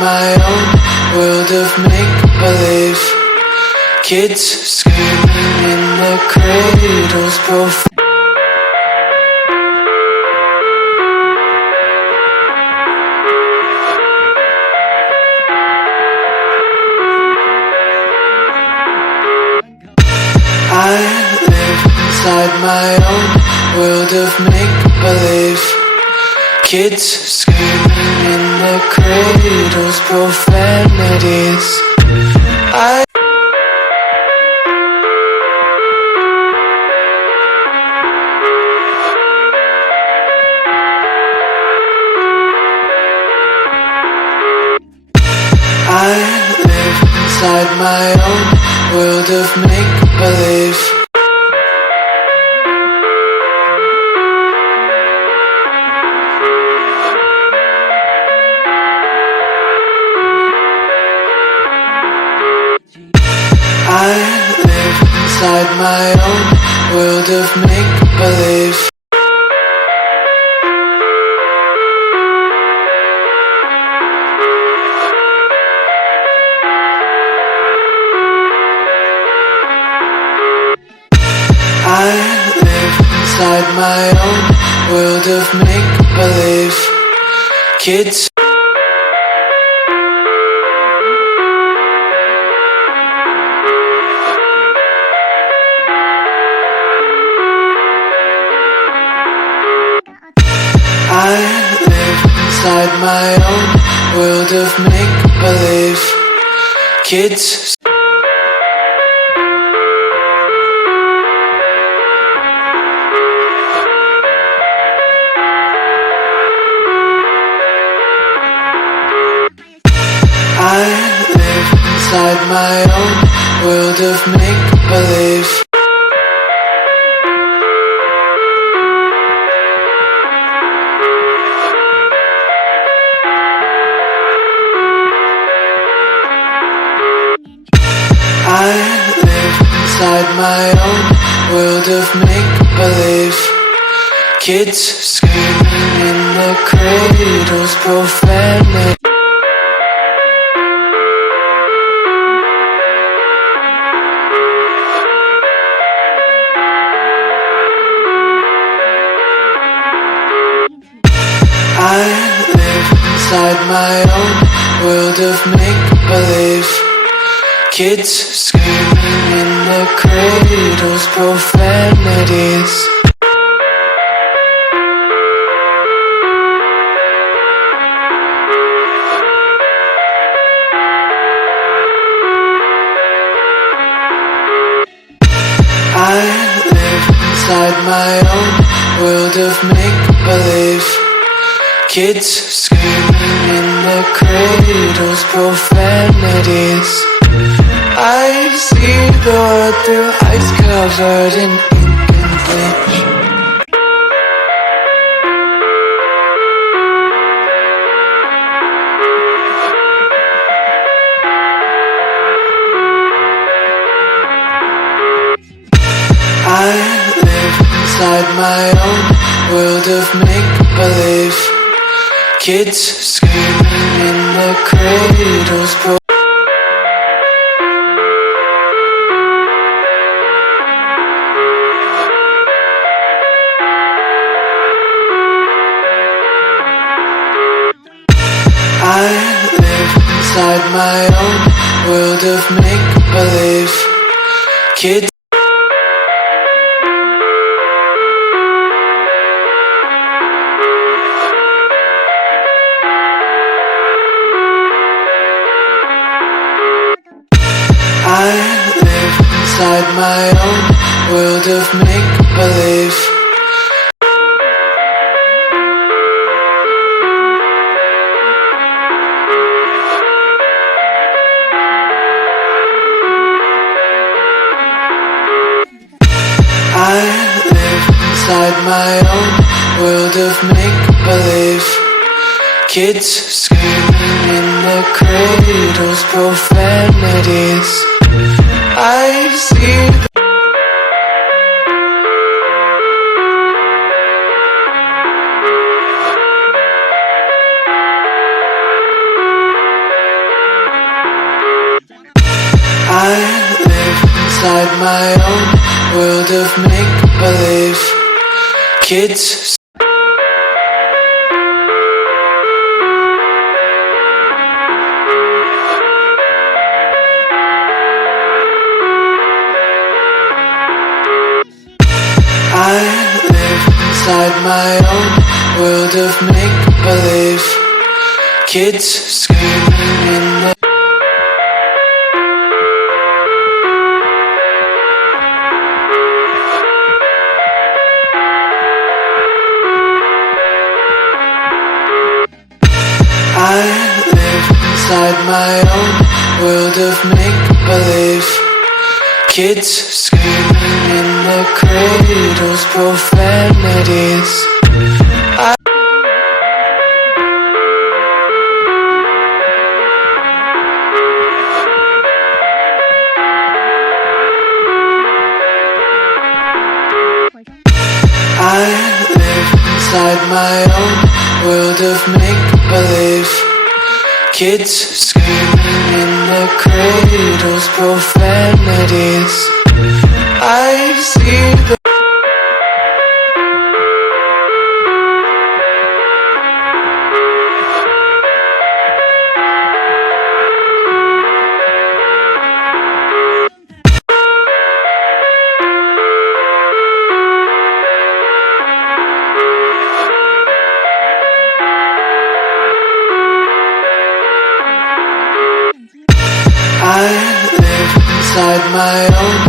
my own world of make-believe. Kids screaming in their cradles, I live inside my own world of make-believe. Kids screaming in their cradles, profanities. I live inside my own world of make-believe. I live inside my own world of make-believe. I live inside my own world of make-believe. Kids I live inside my own world of make-believe. Kids I live inside my own world of make-believe. I live inside my own world of make-believe. Kids screaming in their cradles, profanity. I live inside my own world of make-believe. Kids screaming in their cradles, profanities. I live inside my own world of make-believe. Kids screaming in their cradles, profanities. I see the world through ice covered in ink and bleach. I live inside my own world of make-believe. Kids screaming in their cradles, I live inside my own world of make-believe. Kids I live inside my own world of make-believe. I live inside my own world of make-believe. Kids screaming in their cradles, profanities. I see inside my own world of make-believe. Kids. I live inside my own world of make-believe. Kids screaming in the I live inside my own world of make-believe. Kids screaming in the cradles, profanities. I live inside my own world of make-believe. Kids screaming in the cradles, profanities. I see the I live inside my own.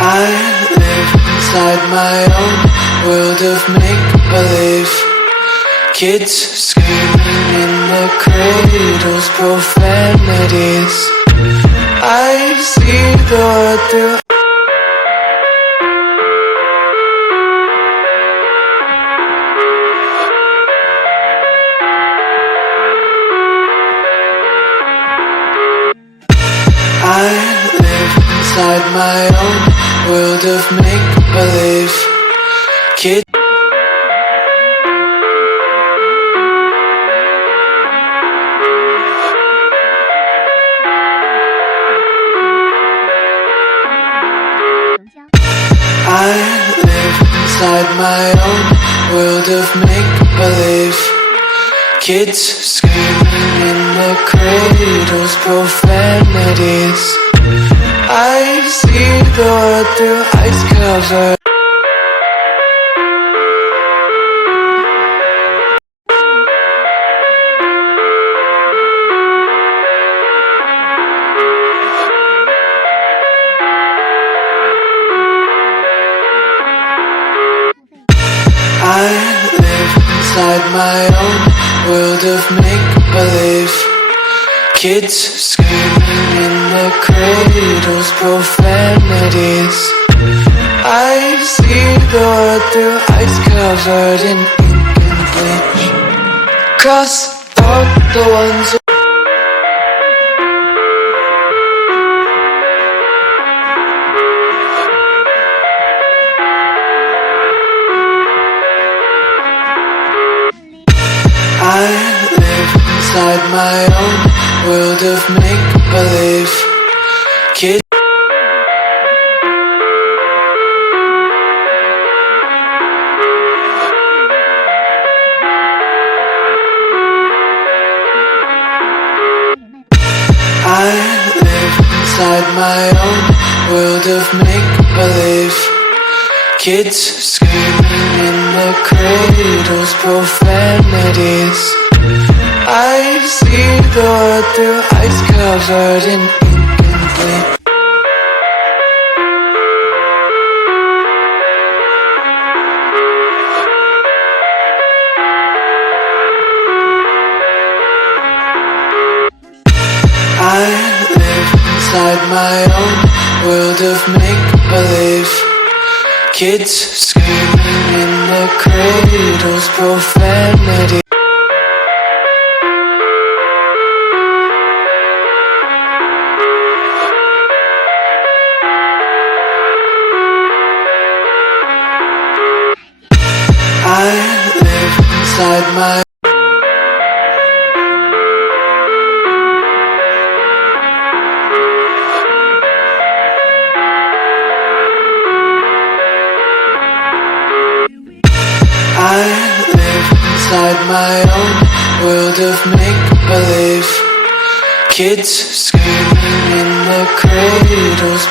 I live inside my own world of make-believe. Kids screaming in the cradles, profanities. I see the world through. I live inside my own world of make-believe. Kids. I live inside my own world of make-believe. Kids screaming in the cradles, profanities. I see the world through ice cover. I live inside my own world of make-believe. Kids screaming in the cradles, profanities. I see the world through ice covered in ink and bleach. Cross out the ones who I live inside my own world of make-believe. Kids. I live inside my own world of make-believe. Kids screaming in the cradles, profanities. I see the world through ice covered in ink and bleach. I live inside my own world of make-believe. Kids screaming in the cradles, profanity. inside my I live inside my own world of make-believe. Kids screaming in the cradles,